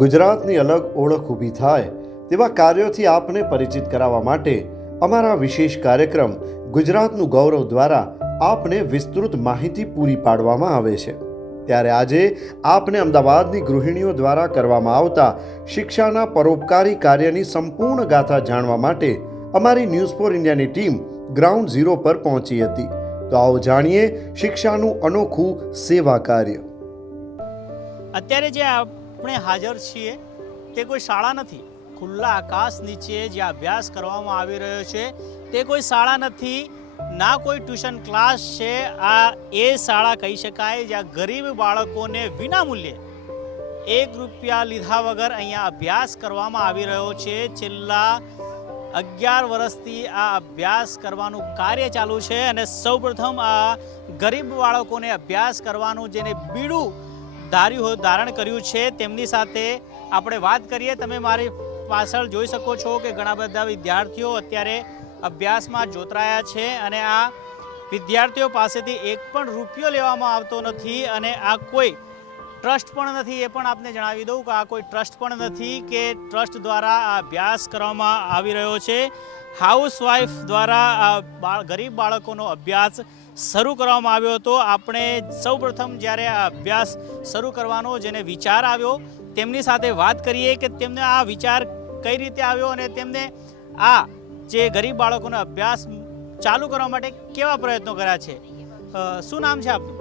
ગુજરાતની અલગ ઓળખ ઊભી થાય તેવા કાર્યોથી આપને પરિચિત કરાવવા માટે અમારા વિશેષ કાર્યક્રમ ગુજરાતનું ગૌરવ દ્વારા આપને વિસ્તૃત માહિતી પૂરી પાડવામાં આવે છે। ત્યારે આજે આપને અમદાવાદની ગૃહિણીઓ દ્વારા કરવામાં આવતા શિક્ષાના પરોપકારી કાર્યની સંપૂર્ણ ગાથા જાણવા માટે અમારી ન્યૂઝ ફોર ઇન્ડિયાની ટીમ ગ્રાઉન્ડ ઝીરો પર પહોંચી હતી। તો આવો જાણીએ શિક્ષાનું અનોખું સેવા કાર્ય। અત્યારે જે આપણે હાજર છીએ તે કોઈ શાળા નથી, ખુલ્લા આકાશ નીચે જે અભ્યાસ કરવામાં આવી રહ્યો છે તે કોઈ શાળા નથી, ના કોઈ ટ્યુશન ક્લાસ છે। આ એ શાળા કહી શકાય જ્યાં ગરીબ બાળકોને વિનામૂલ્યે ₹1 લીધા વગર અહીંયા અભ્યાસ કરવામાં આવી રહ્યો છે। છેલ્લા 11 વર્ષથી આ અભ્યાસ કરવાનું કાર્ય ચાલુ છે અને સૌપ્રથમ આ ગરીબ બાળકોને અભ્યાસ કરવાનું જેને બીડું ધારણ કર્યું છે તેમની સાથે આપણે વાત કરીએ। તમે મારી પાછળ જોઈ શકો છો કે ઘણા બધા વિદ્યાર્થીઓ અત્યારે અભ્યાસમાં જોતરાયા છે અને આ વિદ્યાર્થીઓ પાસેથી એક પણ રૂપિયો લેવામાં આવતો નથી અને આ કોઈ ટ્રસ્ટ પણ નથી। એ પણ આપને જણાવી દઉં કે આ કોઈ ટ્રસ્ટ પણ નથી કે ટ્રસ્ટ દ્વારા આ અભ્યાસ કરવામાં આવી રહ્યો છે। હાઉસવાઈફ દ્વારા આ ગરીબ બાળકોનો અભ્યાસ શરૂ કરવામાં આવ્યો હતો। આપણે સૌપ્રથમ જ્યારે આ અભ્યાસ શરૂ કરવાનો જેને વિચાર આવ્યો તેમની સાથે વાત કરીએ કે તેમને આ વિચાર કઈ રીતે આવ્યો અને તેમને આ જે ગરીબ બાળકોનો અભ્યાસ ચાલુ કરવા માટે કેવા પ્રયત્નો કર્યા છે। શું નામ છે આપનું?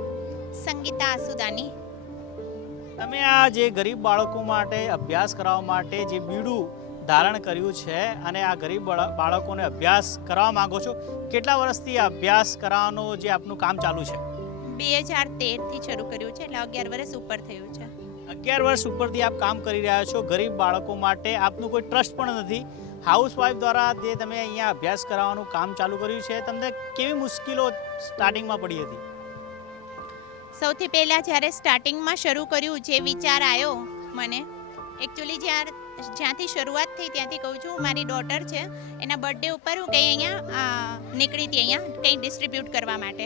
સંગીતા આસુદાની। તમે આ જે ગરીબ બાળકો માટે અભ્યાસ કરાવવા માટે જે બીડું ધારણ કર્યું છે અને આ ગરીબ બાળકોને અભ્યાસ કરાવવા માંગો છો, કેટલા વર્ષથી આ અભ્યાસ કરાવવાનું જે આપનું કામ ચાલુ છે? 2013થી શરૂ કર્યું છે, એટલે 11 વર્ષ ઉપર થયું છે। 11 વર્ષ ઉપરથી આપ કામ કરી રહ્યા છો ગરીબ બાળકો માટે। આપનું કોઈ ટ્રસ્ટ પણ નથી, હાઉસવાઈફ દ્વારા જે તમે અહીંયા અભ્યાસ કરાવવાનું કામ ચાલુ કર્યું છે, તમને કેવી મુશ્કેલો સ્ટાર્ટિંગમાં પડી હતી? સૌથી પહેલાં જ્યારે સ્ટાર્ટિંગમાં શરૂ કર્યું, જે વિચાર આવ્યો મને, એકચ્યુઅલી જ્યાંથી શરૂઆત થઈ ત્યાંથી કહું છું, મારી ડોટર છે એના બર્થડે ઉપર હું કંઈ અહીંયા નીકળી હતી અહીંયા કંઈ ડિસ્ટ્રીબ્યુટ કરવા માટે।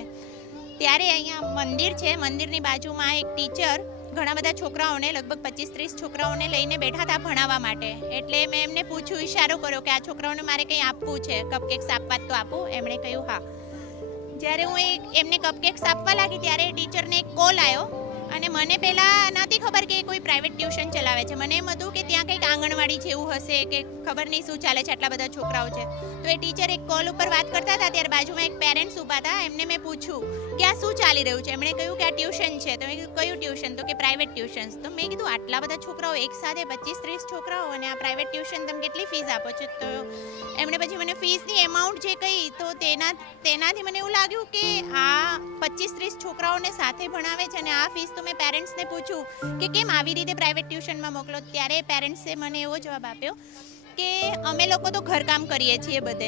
ત્યારે અહીંયા મંદિર છે, મંદિરની બાજુમાં એક ટીચર ઘણા બધા છોકરાઓને, લગભગ 25-30 છોકરાઓને લઈને બેઠા હતા ભણાવવા માટે। એટલે મેં એમને પૂછ્યું, ઈશારો કર્યો કે આ છોકરાઓને મારે કંઈ આપવું છે, કપકેક્સ આપવા તો આપું? એમણે કહ્યું હા। જ્યારે હું એમને કપકેક્સ આપવા લાગી ત્યારે ટીચરને એક કોલ આવ્યો અને મને પહેલાં નહોતી ખબર કે કોઈ પ્રાઇવેટ ટ્યુશન ચલાવે છે। મને એમ હતું કે ત્યાં કંઈક આંગણવાડી જેવું હશે કે ખબર નહીં શું ચાલે છે, આટલા બધા છોકરાઓ છે। તો એ ટીચર એક કોલ ઉપર વાત કરતા હતા ત્યારે બાજુમાં એક પેરેન્ટ્સ ઊભા હતા, એમને મેં પૂછ્યું કે આ શું ચાલી રહ્યું છે? એમણે કહ્યું કે આ ટ્યુશન છે। તો મેં કીધું કયું ટ્યુશન? તો કે પ્રાઇવેટ ટ્યુશન્સ। તો મેં કીધું આટલા બધા છોકરાઓ એકસાથે 25-30 છોકરાઓ અને આ પ્રાઇવેટ ટ્યુશન તમે કેટલી ફીસ આપો છો? તો એમણે પછી મને ફીસની એમાઉન્ટ જે કહી તો તેનાથી મને એવું લાગ્યું કે આ 25-30 છોકરાઓને સાથે ભણાવે છે અને આ ફીસ તો મેં પેરેન્ટ્સને પૂછ્યું કે કેમ આવી રીતે પ્રાઇવેટ ટ્યુશનમાં મોકલો? ત્યારે પેરેન્ટ્સે મને એવો જવાબ આપ્યો કે અમે લોકો તો ઘરકામ કરીએ છીએ બધે,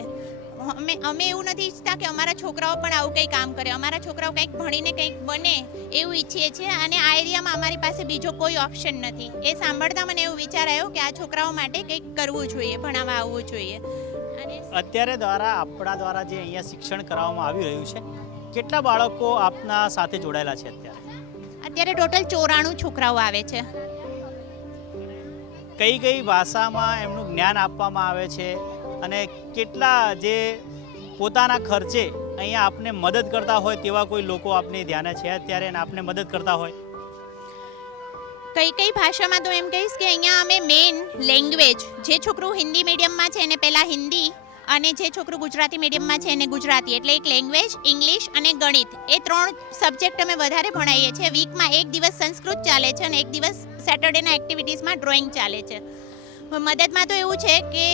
અમે એવું નથી ઈચ્છતા કે અમારા છોકરાઓ પણ આવું કંઈ કામ કરે, અમારા છોકરાઓ કંઈક ભણીને કંઈક બને એવું ઈચ્છીએ છીએ અને આ એરિયામાં અમારી પાસે બીજો કોઈ ઓપ્શન નથી। એ સાંભળતા મને એવું વિચાર આવ્યો કે આ છોકરાઓ માટે કંઈક કરવું જોઈએ, ભણાવવા આવવું જોઈએ। અને અત્યારે આપણા દ્વારા જે અહીંયા શિક્ષણ કરાવવામાં આવી રહ્યું છે, કેટલા બાળકો આપના સાથે જોડાયેલા છે અત્યારે ટોટલ 94 છોકરાઓ આવે છે। કઈ ભાષામાં એમનું જ્ઞાન આપવામાં આવે છે અને કેટલા જે પોતાના ખર્ચે અહીંયા આપને મદદ કરતા હોય તેવા કોઈ લોકો આપને ધ્યાને છે અત્યારે અને આપને મદદ કરતા હોય? કઈ ભાષામાં તો એમ કહીશ કે અહીંયા અમે મેઇન લેંગ્વેજ, જે છોકરું હિન્દી મીડિયમમાં છે એને પહેલાં હિન્દી અને જે છોકરું ગુજરાતી મીડિયમમાં છે એને ગુજરાતી, એટલે એક લેંગ્વેજ, ઇંગ્લિશ અને ગણિત, એ 3 સબ્જેક્ટ અમે વધારે ભણાવીએ છીએ। વીકમાં એક દિવસ સંસ્કૃત ચાલે છે અને એક દિવસ સેટરડેના એક્ટિવિટીઝમાં ડ્રોઈંગ ચાલે છે। મદદમાં તો એવું છે કે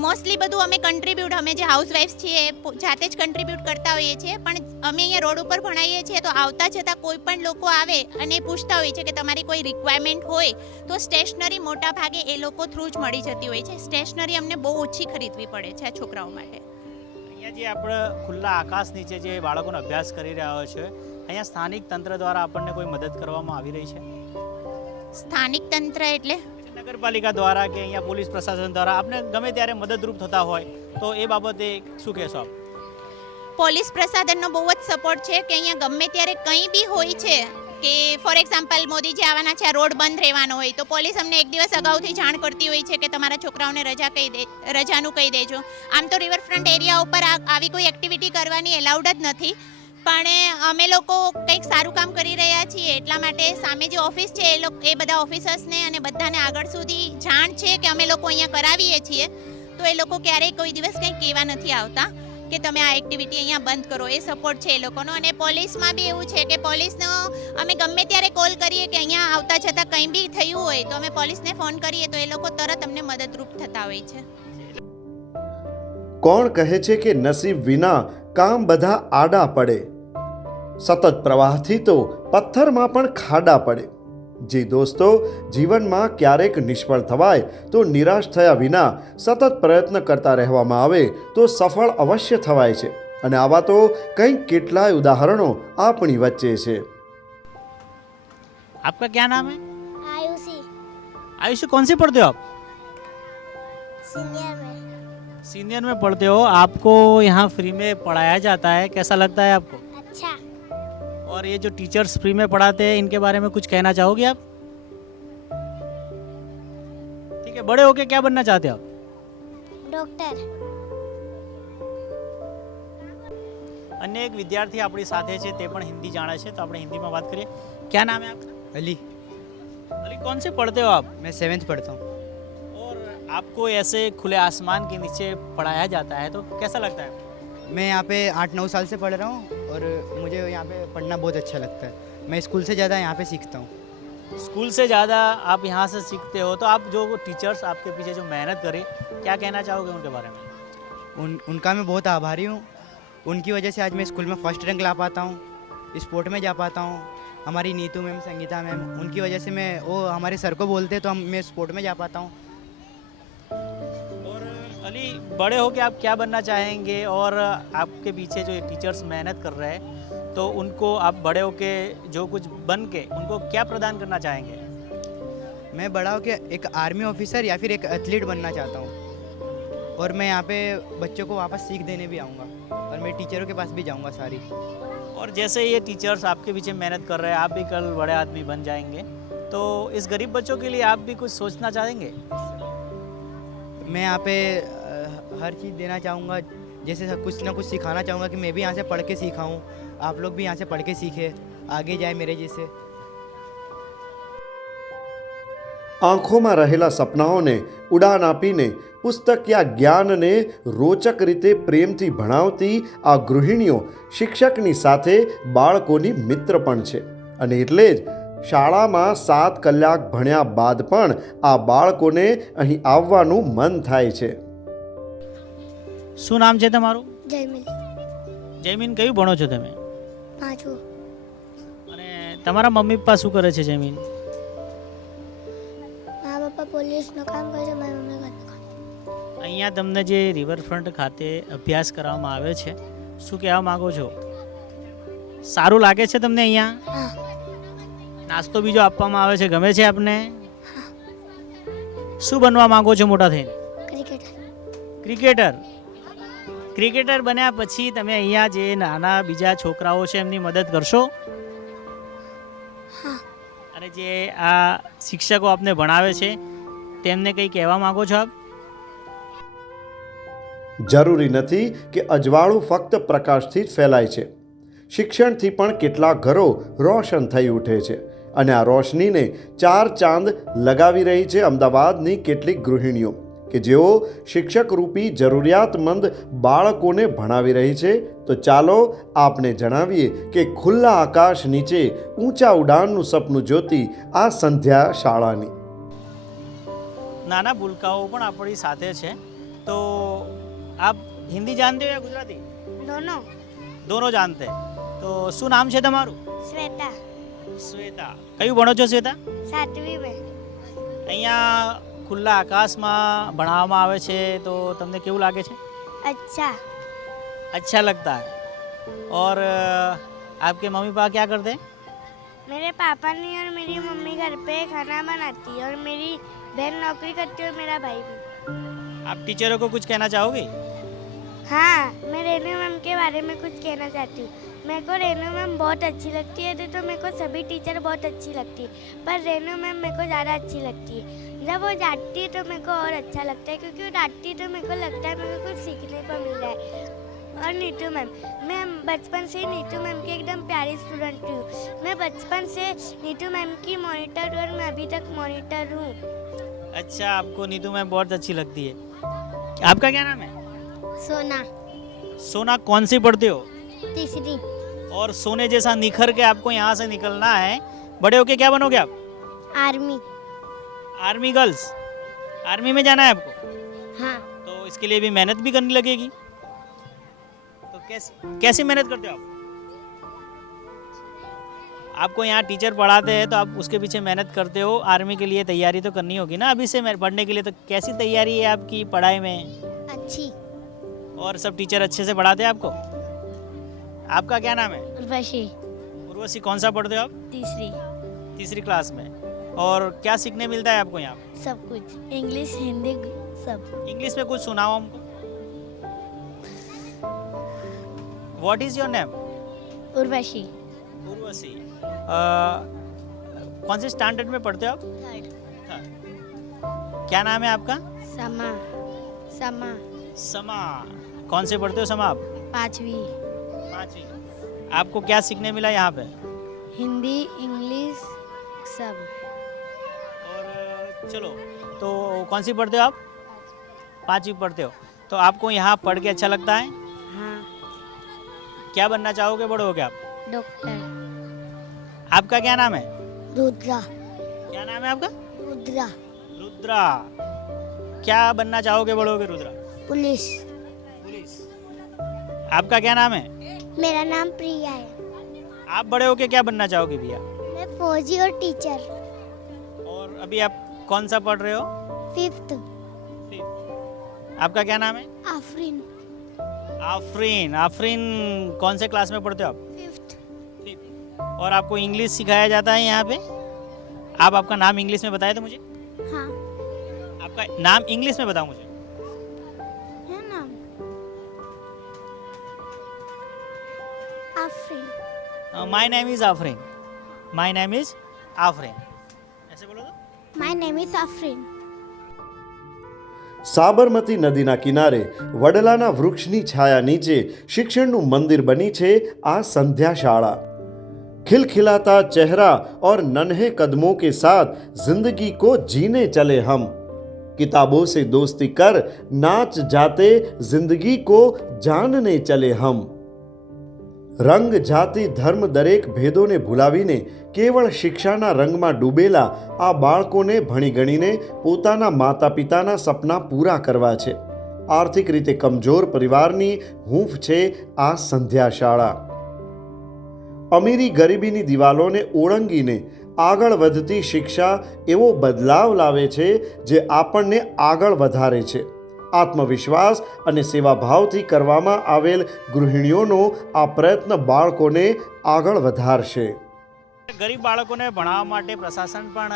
મોસ્ટલી બધું અમે જે હાઉસવાઈફ છીએ જાતે જ કન્ટ્રીબ્યુટ કરતા હોઈએ છીએ, પણ અમે અહીંયા રોડ ઉપર ભણાવીએ છીએ તો આવતા જતાં કોઈ પણ લોકો આવે અને પૂછતા હોય છે કે તમારી કોઈ રિક્વાયરમેન્ટ હોય તો સ્ટેશનરી મોટા ભાગે એ લોકો થ્રુ જ મળી જતી હોય છે। સ્ટેશનરી અમને બહુ ઓછી ખરીદવી પડે છે આ છોકરાઓ માટે। અહીંયા જે આપણે ખુલ્લા આકાશ નીચે જે બાળકોનો અભ્યાસ કરી રહ્યા છે, અહીંયા સ્થાનિક તંત્ર દ્વારા આપણને કોઈ મદદ કરવામાં આવી રહી છે? સ્થાનિક તંત્ર એટલે નગરપાલિકા દ્વારા કે અહીંયા પોલીસ પ્રશાસન દ્વારા આપને ગમે ત્યારે મદદરૂપ થતા હોય તો એ બાબતે શું કહેશો આપ? પોલીસ પ્રશાસનનો બહુ જ સપોર્ટ છે કે અહીંયા ગમે ત્યારે કંઈ બી હોય છે કે ફોર એક્ઝામ્પલ મોદીજી આવવાના છે, આ રોડ બંધ રહેવાનો હોય તો પોલીસ અમને એક દિવસ અગાઉથી જાણ કરતી હોય છે કે તમારા છોકરાઓને રજાનું કહી દેજો. આમ તો રિવરફ્રન્ટ એરિયા ઉપર આવી કોઈ એક્ટિવિટી કરવાની એલાઉડ જ નથી, પણ અમે લોકો કંઈક સારું કામ કરી રહ્યા છીએ એટલા માટે સામે જે ઓફિસ છે એ બધા ઓફિસર્સને અને બધાને આગળ સુધી જાણ છે કે અમે લોકો અહીંયા કરાવીએ છીએ, તો એ લોકો ક્યારેય કોઈ દિવસ કંઈ કહેવા નથી આવતા કે તમે આ એક્ટિવિટી અહીંયા બંધ કરો. એ સપોર્ટ છે એ લોકોનો. અને પોલીસમાં બી એવું છે કે પોલીસનો અમે ગમે ત્યારે કોલ કરીએ કે અહીંયા આવતા છતાં કંઈ બી થયું હોય તો અમે પોલીસને ફોન કરીએ તો એ લોકો તરત અમને મદદરૂપ થતા હોય છે. કોણ કહે છે કે નસીબ વિના કામ બધા આડા પડે? સતત પ્રવાહથી તો પથ્થરમાં પણ ખાડા પડે. જી દોસ્તો, જીવનમાં ક્યારેક નિષ્ફળ થવાય તો નિરાશ થયા વિના સતત પ્રયત્ન કરતા રહેવામાં આવે તો સફળ અવશ્ય થવાય છે. અને આવા તો કંઈક કેટલાય ઉદાહરણો આપણી વચ્ચે છે. आपका क्या नाम है? आयुषी आयुषी, कौन से पढ़ते हो आप? सीनियर में सीनियर में पढ़ते हो. आपको यहाँ फ्री में पढ़ाया जाता है, कैसा लगता है आपको? अच्छा और ये जो टीचर्स फ्री में पढ़ाते हैं इनके बारे में कुछ कहना चाहोगे आप? ठीक है, बड़े होके क्या बनना चाहते हो आप? डॉक्टर अन्य एक विद्यार्थी આપણી સાથે છે, તે પણ હિન્દી જાણે છે, તો આપણે હિન્દીમાં વાત કરીએ. क्या नाम है आपका? अली. अली, कौन से पढ़ते हो आप? मैं 7th पढ़ता हूँ. और आपको ऐसे खुले आसमान के नीचे पढ़ाया जाता है तो कैसा लगता है? मैं यहाँ पे 8-9 साल से पढ़ रहा हूँ और मुझे यहाँ पे पढ़ना बहुत अच्छा लगता है. मैं स्कूल से ज़्यादा यहाँ पे सीखता हूँ. स्कूल से ज़्यादा आप यहाँ से सीखते हो, तो आप जो टीचर्स आपके पीछे जो मेहनत करे, क्या कहना चाहोगे उनके बारे में? उनका मैं बहुत आभारी हूँ. उनकी वजह से आज मैं स्कूल में फर्स्ट रैंक ला पाता हूँ, स्पोर्ट में जा पाता हूँ. हमारी नीतू मैम, संगीता मैम, उनकी वजह से मैं वो हमारे सर को बोलते तो मैं स्पोर्ट में जा पाता हूँ. और अली, बड़े होके आप क्या बनना चाहेंगे? और आपके पीछे जो ये टीचर्स मेहनत कर रहे हैं, तो उनको आप बड़े होके जो कुछ बन के उनको क्या प्रदान करना चाहेंगे? मैं बड़ा होकर एक आर्मी ऑफिसर या फिर एक एथलीट बनना चाहता हूँ. और मैं यहाँ पे बच्चों को वापस सीख देने भी आऊँगा और मैं टीचरों के पास भी जाऊँगा सारी. और जैसे ये टीचर्स आपके पीछे मेहनत कर रहे हैं, आप भी कल बड़े आदमी बन जाएंगे, तो इस गरीब बच्चों के लिए आप भी कुछ सोचना चाहेंगे? मैं यहाँ पे हर चीज़ देना चाहूँगा, जैसे कुछ ना कुछ सिखाना चाहूँगा कि मैं भी यहाँ से पढ़ के सीखा हूँ, आप लोग भी यहाँ से पढ़ के सीखे, आगे जाए मेरे जैसे. આંખોમાં રહેલા સપનાઓને ઉડાન આપીને પુસ્તક યા જ્ઞાનને રોચક રીતે પ્રેમથી ભણાવતી આ ગૃહિણીઓ શિક્ષકની સાથે બાળકોની મિત્ર પણ છે. અને એટલે જ શાળામાં 7 કલાક ભણ્યા બાદ પણ આ બાળકોને અહીં આવવાનું મન થાય છે. શું નામ છે તમારું? जयमिल જયમીન, કયું ભણો છો તમે? 5 અને તમારા મમ્મી પપ્પા શું કરે છે જયમીન? माँ पापा पुलिस નું કામ કરે છે, મારી મમ્મી ઘરનું કામ. અહીંયા તમને જે રિવરફ્રન્ટ ખાતે અભ્યાસ કરવામાં આવે છે, શું કહેવા માંગો છો? સારું લાગે છે તમને અહીંયા? હા નાસ્તો બીજો આપવામાં આવે છે, ગમે છે આપને? શું બનવા માંગો છો મોટા થઈને? ક્રિકેટર. ક્રિકેટર. ક્રિકેટર બન્યા પછી તમે અહીંયા જે નાના બીજા છોકરાઓ છે એમની મદદ કરશો? હા અને જે આ શિક્ષકો આપને ભણાવે છે તેમને કંઈ કહેવા માંગો છો આપ? જરૂરી નથી કે અજવાળું ફક્ત પ્રકાશથી જ ફેલાય છે. શિક્ષણથી પણ કેટલાક ઘરો રોશન થઈ ઉઠે છે. અને આ રોશનીને 4 ચાંદ લગાવી રહી છે અમદાવાદની કેટલીક ગૃહિણીઓ કે જેઓ શિક્ષક રૂપી જરૂરિયાતમંદ બાળકોને ભણાવી રહી છે. તો ચાલો આપને જણાવીએ કે ખુલ્લા આકાશ નીચે ઊંચા ઉડાનનું સપનું જોતી આ સંધ્યા શાળાની. નાના ભૂલકાઓ પણ આપણી સાથે છે. તો આપ હિન્દી જાણતે હો યા ગુજરાતી? दोनों. दोनों जानते हैं. तो શું નામ છે તમારું? श्वेता શ્વેતા. કયું ભણો છો શ્વેતા? 7वीं में. અહીંયા ખુલ્લા આકાશમાં ભણાવવામાં આવે છે, તો તમને કેવું લાગે છે? अच्छा अच्छा लगता है. और आपके मम्मी पापा क्या करते हैं? मेरे पापा नहीं और मेरी मम्मी घर पे खाना बनाती है और मेरी बहन नौकरी करती है और मेरा भाई भी. आप टीचरों को कुछ कहना चाहोगे? हाँ मैं रेनू मैम के बारे में कुछ कहना चाहती हूँ. मेरे को रेनू मैम बहुत अच्छी लगती है, तो मेरे को सभी टीचर बहुत अच्छी लगती है, पर रेनू मैम मेरे को ज़्यादा अच्छी लगती है। जब वो डांटती है तो मेरे को और अच्छा लगता है, क्योंकि वो डांटती है तो मेरे को लगता है मेरे को कुछ सीखने को मिल रहा है। और नीतू मैम, मैं बचपन से ही नीतू मैम की एकदम प्यारी स्टूडेंट हूँ। मैं बचपन से नीतू मैम की मॉनिटर हूँ और मैं अभी तक मॉनिटर हूँ। अच्छा, आपको नीतू मैम बहुत अच्छी लगती है। आपका क्या नाम है? सोना, सोना, कौन सी पढ़ते हो? तीसरी। और सोने जैसा निखर के आपको यहाँ से निकलना है। बड़े होके क्या बनोगे आप? आर्मी। आर्मी गर्ल्स, आर्मी में जाना है आपको? हाँ, तो इसके लिए भी मेहनत भी करनी लगेगी। तो कैसी मेहनत करते हो आप? आपको यहाँ टीचर पढ़ाते हैं तो आप उसके पीछे मेहनत करते हो। आर्मी के लिए तैयारी तो करनी होगी ना अभी से पढ़ने के लिए। तो कैसी तैयारी है आपकी पढ़ाई में? अच्छी। और सब टीचर अच्छे से पढ़ाते हैं आपको? आपका क्या नाम है? उर्वशी, उर्वशी, कौन सा पढ़ते हो आप? तीसरी। तीसरी क्लास में। और क्या सीखने मिलता है आपको यहाँ? सब कुछ, इंग्लिश, हिंदी, सब। इंग्लिश में कुछ सुनाओ हमको। What is your name? Urvashi. Urvashi, कौन से स्टैंडर्ड में पढ़ते हो आप? थर्ड। क्या नाम है आपका? समा। समा। समा, कौन से पढ़ते हो समा आप? पांचवी। पांचवी। आपको क्या सीखने मिला यहाँ पे? हिंदी, इंग्लिश, सब। और चलो, तो कौन सी पढ़ते हो आप? पांचवी पढ़ते हो। तो आपको यहाँ पढ़ के अच्छा लगता है? हाँ। क्या बनना चाहोगे बड़े होके आप? डॉक्टर। आपका क्या नाम है? रुद्रा। क्या नाम है आपका? रुद्रा। रुद्रा, क्या बनना चाहोगे बड़े होके रुद्रा? पुलिस। पुलिस। आपका क्या नाम है? मेरा नाम प्रिया है। आप बड़े होके क्या बनना चाहोगे भैया? मैं फौजी और टीचर। और अभी आप कौन सा पढ़ रहे हो? 5th। आपका क्या नाम है? आफरीन। आफरीन। आफरीन, कौन से क्लास में पढ़ते हो आप? 5th। और आपको इंग्लिश सिखाया जाता है यहाँ पे? आप आपका नाम इंग्लिश में बताए तो मुझे। हाँ। आपका नाम इंग्लिश में बताओ मुझे। है नाम Afreen. My name is Afreen. My name is Afreen, ऐसे बोलो तो। My name is Afreen. Sabarmati નદીના કિનારે વડલાના વૃક્ષની છાયા નીચે શિક્ષણનું મંદિર બની છે આ સંધ્યા શાળા। खिलखिलाता चेहरा और नन्हे कदमों के साथ जिंदगी को जीने चले हम। किताबों से दोस्ती कर नाच जाते जिंदगी को जानने चले हम। रंग जाति धर्म दरेक भेदोने भूलावीने केवल शिक्षाना रंगमां डूबेला आ बाळकोने भणी गणीने पोताना माता पिताना सपना पूरा करवा छे। आर्थिक रीते कमजोर परिवारनी हूंफ छे आ संध्या शाळा। अमीरी गरीबीनी दिवालोने ओळंगीने આગળ વધતી શિક્ષા એવો બદલાવ લાવે છે જે આપણને આગળ વધારે છે। આત્મવિશ્વાસ અને સેવાભાવથી કરવામાં આવેલ ગૃહિણીઓનો આ પ્રયત્ન બાળકોને આગળ વધારશે। ગરીબ બાળકોને ભણાવવા માટે પ્રશાસન પણ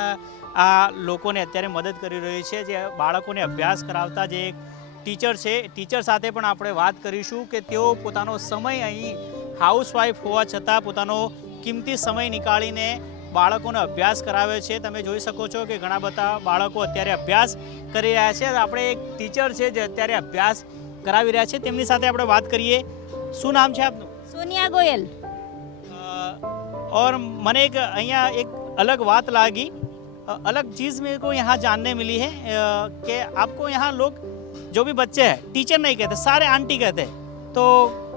આ લોકોને અત્યારે મદદ કરી રહ્યું છે। જે બાળકોને અભ્યાસ કરાવતા જે એક ટીચર છે, ટીચર સાથે પણ આપણે વાત કરીશું કે તેઓ પોતાનો સમય અહીં હાઉસવાઈફ હોવા છતાં પોતાનો કિંમતી સમય નીકાળીને બાળકોને અભ્યાસ કરાવે છે। તમે જોઈ શકો છો કે ઘણા બધા બાળકો અત્યારે અભ્યાસ કરી રહ્યા છે। આપણે એક ટીચર છે જે અત્યારે અભ્યાસ કરાવી રહ્યા છે, તેમની સાથે આપણે વાત કરીએ। શું નામ છે આપનું? सोनिया गोयल। और મને એક અહીંયા એક अलग बात लागी, अलग चीज़ मेरे को यहाँ जानने मिली है कि आपको यहाँ लोग जो भी बच्चे हैं टीचर नहीं कहते, सारे आंटी कहते हैं, तो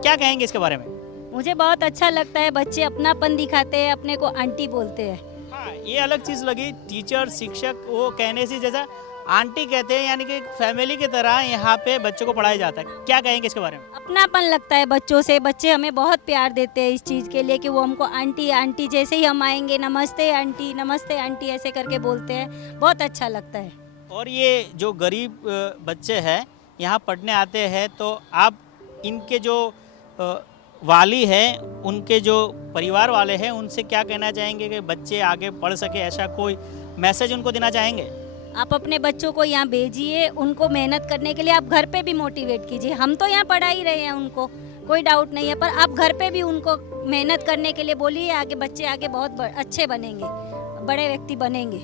क्या कहेंगे इसके बारे में? मुझे बहुत अच्छा लगता है, बच्चे अपनापन दिखाते हैं, अपने को आंटी बोलते हैं। हाँ, ये अलग चीज़ लगी। टीचर शिक्षक वो कहने से जैसा आंटी कहते हैं, यानी कि फैमिली की तरह यहाँ पे बच्चों को पढ़ाया जाता है। क्या कहेंगे इसके बारे में? अपनापन लगता है बच्चों से, बच्चे हमें बहुत प्यार देते हैं इस चीज़ के लिए कि वो हमको आंटी आंटी, जैसे ही हम आएंगे नमस्ते आंटी ऐसे करके बोलते हैं, बहुत अच्छा लगता है। और ये जो गरीब बच्चे हैं यहाँ पढ़ने आते हैं, तो आप इनके जो वाली हैं, उनके जो परिवार वाले हैं, उनसे क्या कहना चाहेंगे कि बच्चे आगे पढ़ सके, ऐसा कोई मैसेज उनको देना चाहेंगे? आप अपने बच्चों को यहाँ भेजिए, उनको मेहनत करने के लिए आप घर पे भी मोटिवेट कीजिए। हम तो यहाँ पढ़ा ही रहे हैं उनको, कोई डाउट नहीं है, पर आप घर पे भी उनको मेहनत करने के लिए बोली है, आगे बच्चे आगे बहुत अच्छे बनेंगे, बड़े व्यक्ति बनेंगे।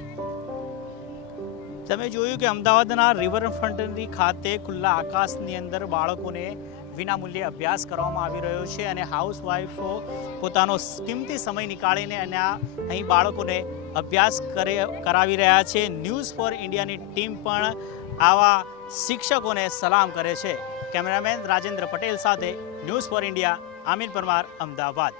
તમે જોયું કે અમદાવાદના રિવરફ્રન્ટની ખાતે ખુલ્લા આકાશની અંદર બાળકોને વિનામૂલ્યે અભ્યાસ કરવામાં આવી રહ્યો છે અને હાઉસવાઈફો પોતાનો કિંમતી સમય નીકાળીને અને અહીં બાળકોને અભ્યાસ કરાવી રહ્યા છે। ન્યૂઝ ફોર ઇન્ડિયાની ટીમ પણ આવા શિક્ષકોને સલામ કરે છે। કેમેરામેન રાજેન્દ્ર પટેલ સાથે news for India, Aamir Parmar, Ahmedabad.